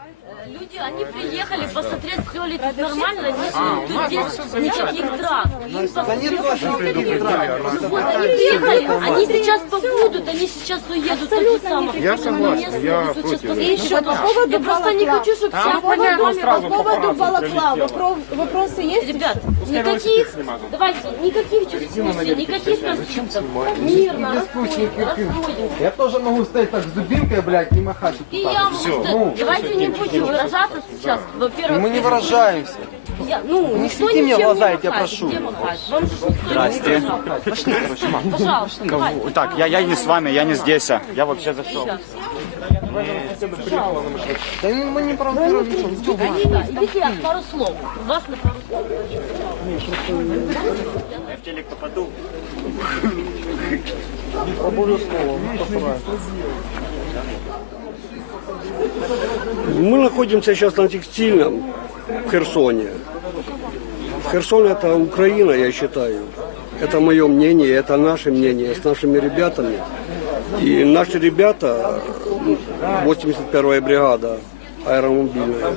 five. Люди, они приехали посмотреть, все ли тут нормально, нет ли тут здесь никаких драк. Им посмотреть, Ну вот, они приехали, они сейчас побудут, они сейчас уедут же самое. Я согласен, я против. посмотрите, еще по потом. поводу Я просто не хочу, чтобы А, вся ну, понятно, доме сразу По поводу балаклава вопросы есть? Ребят, никаких, давайте, никаких дискуссий, никаких конфликтов. Мирно, расходимся. Я тоже могу стоять так с дубинкой, блядь, и махать. И я могу сказать, давайте не будем выражаться сейчас. Во-первых, Мы не выражаемся. Я, ну, никто свети мне в глаза, не я тебя прошу. Не махает. Пошли, короче, мам. Пожалуйста, давай. Так, я, я не с вами, я не здесь. а. Я вообще зашел. Да мы не провоцируем ничего. Идите я пару слов. Вас на пару слов. Я в телек попаду. Мы находимся сейчас на текстильном в Херсоне. Херсон это Украина, я считаю. Это мое мнение, это наше мнение с нашими ребятами. И наши ребята, 81-я бригада аэромобильная,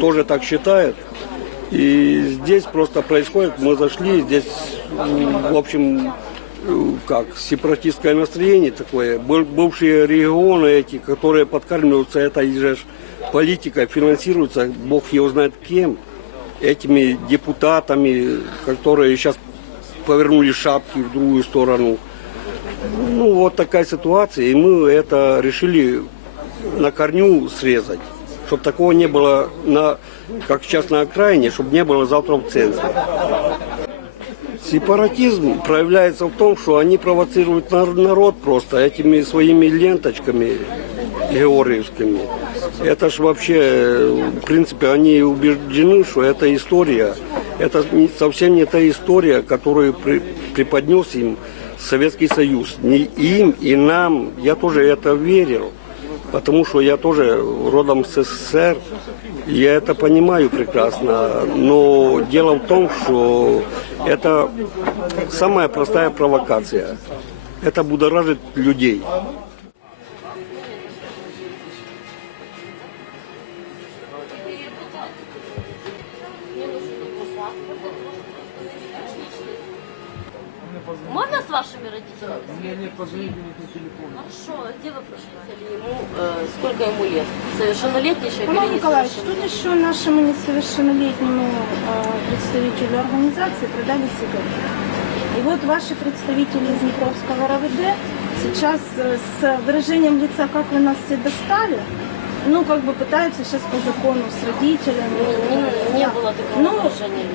тоже так считают. И здесь просто происходит, мы зашли, здесь, в общем, как, сепаратистское настроение такое. Бывшие регионы эти, которые подкармливаются этой же политикой, финансируются, бог его знает кем, этими депутатами, которые сейчас повернули шапки в другую сторону. Ну, вот такая ситуация, и мы это решили на корню срезать, чтобы такого не было, на, как сейчас на окраине, чтобы не было завтра в центре. Сепаратизм проявляется в том, что они провоцируют нар- народ просто этими своими ленточками георгиевскими. Это ж вообще, в принципе, они убеждены, что эта история, это совсем не та история, которую при- преподнес им Советский Союз. Не им и нам, я тоже это верил, потому что я тоже родом с СССР, я это понимаю прекрасно, но дело в том, что это самая простая провокация. Это будоражит людей. Можно вашими родителями? Нет, нет, позвоните мне на телефон. Хорошо, а где вы проживаете? Ему, э, сколько ему лет? Совершеннолетний человек или Николаевич, тут еще нашему несовершеннолетнему э, представителю организации продали сигареты. И вот ваши представители из Днепровского РВД сейчас э, с выражением лица, как вы нас все достали, ну, как бы пытаются сейчас по закону с родителями. Не, не было такого Ну, отношения.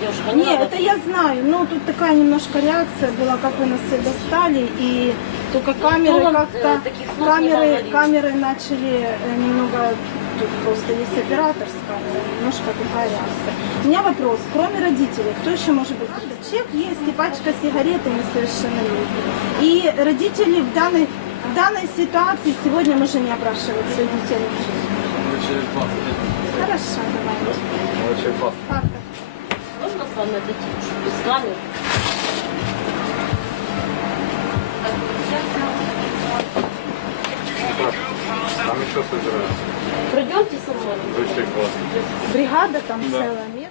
Девушка, не Нет, надо. это я знаю, но тут такая немножко реакция была, как вы нас все достали, и только камеры вам, как-то, э, камеры, камеры начали э, немного, тут просто есть оператор с камерой, немножко такая реакция. У меня вопрос, кроме родителей, кто еще может быть? Чек есть и пачка сигарет и несовершеннолетний. И родители в данной, в данной ситуации сегодня можно не опрашивать родителей. Хорошо, давайте. Фактов. Можно с вами отойти? Без камер? Там еще собираются. Пройдемте со мной. Бригада там целая, нет?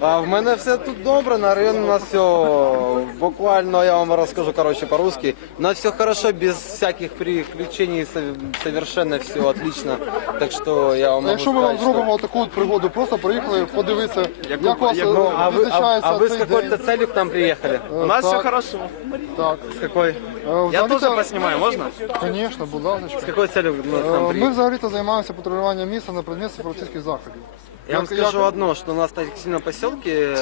А в мене все тут добре, на районі у нас все буквально, я вам расскажу, короче, по-русски. У нас все хорошо, без всяких приключений, сов- совершенно все отлично. Так що я вам А могу якщо ми вам сказати, що... зробимо таку от пригоду, просто приїхали подивитися, як, у вас Ну, а, е, вы, а, відзначається а вы с цей какой-то день. целью к нам приехали? У нас так. все хорошо. Так. С какой? Е, Я взагалі-то- тоже поснимаю, можно? Звісно, будь ласка. С какой целью мы к нам Е, Ми приехали? взагалі-то займаємося патрулюванням міста на предмет сепаратистських заходів. Я вам Як- скажу як- одно, что у нас в сильном поселке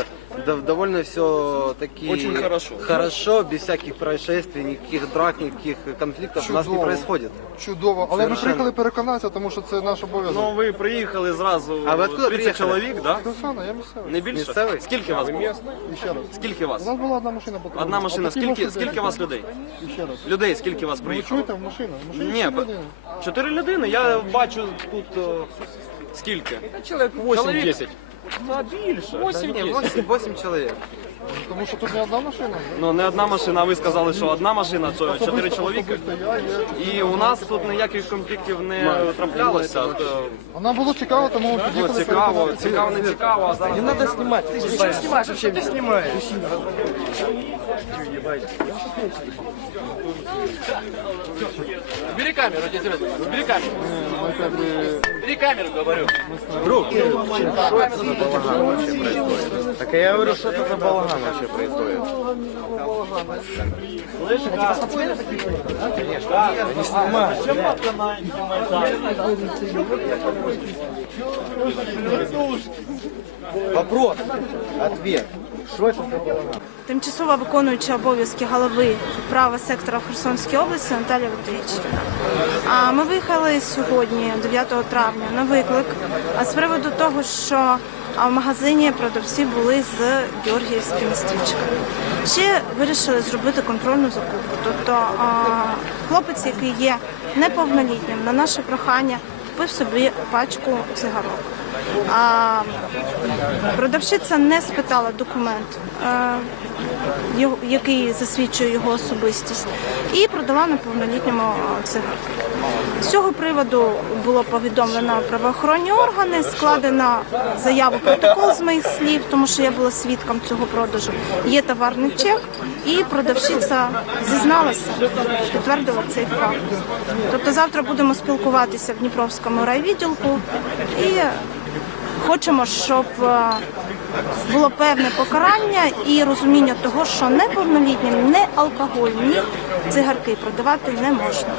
дов- довольно все таки Очень хорошо. Хорошо, без всяких происшествий, никаких драк, никаких конфликтов у нас не Чудово. происходит. Чудово. Але ми Совершенно. приїхали переконатися, тому що це наш обов'язок. Ну ви приїхали зразу. А ви откуда 30 приїхали? чоловік, да? Херсона, я місцевий. Не більше? Місцевий? Скільки вас було? І ще раз. Скільки вас? У нас була одна машина патрульна. Одна машина. А такі Скільки, машини скільки вас людей? І ще раз. Людей скільки вас Ви приїхало? чуєте в машину? В машині Ні, чотири б- людини. чотири людини. Я бачу тут о, скільки? Чоловік 8-10. Та більше. 8 Не, 8, 8 человек. Тому що тут не одна машина. Ну не одна машина, а ви сказали, що одна машина, це чотири чоловіки. І у нас тут ніяких конфліктів не траплялося. То А було цікаво, тому ми було цікаво, цікаво, не цікаво, а зараз. Не треба знімати. Ти що знімаєш? Що ти знімаєш? Бери камеру, я тебе серьезно. Бери камеру. Бери камеру, говорю. Так я говорю, что это за балаган балаган вообще происходит? Слышь, снимают. Вопрос, ответ. Що це було? Тимчасово виконуюча обов'язки голови права сектора Херсонської області Наталія Витичкіна. Ми виїхали сьогодні, 9 травня, на виклик. з приводу того, що а, в магазині продавці були з георгіївськими стрічками. Ще вирішили зробити контрольну закупку. Тобто хлопець, який є неповнолітнім, на наше прохання купив собі пачку цигарок. А продавщиця не спитала документ, який засвідчує його особистість, і продала неповнолітньому цигарки. З цього приводу було повідомлено правоохоронні органи, складено заяву протокол з моїх слів, тому що я була свідком цього продажу. Є товарний чек, і продавщиця зізналася, підтвердила цей факт. Тобто завтра будемо спілкуватися в Дніпровському райвідділку і хочемо, щоб е, було певне покарання і розуміння того, що неповнолітнім не алкоголь, ні цигарки продавати не можна.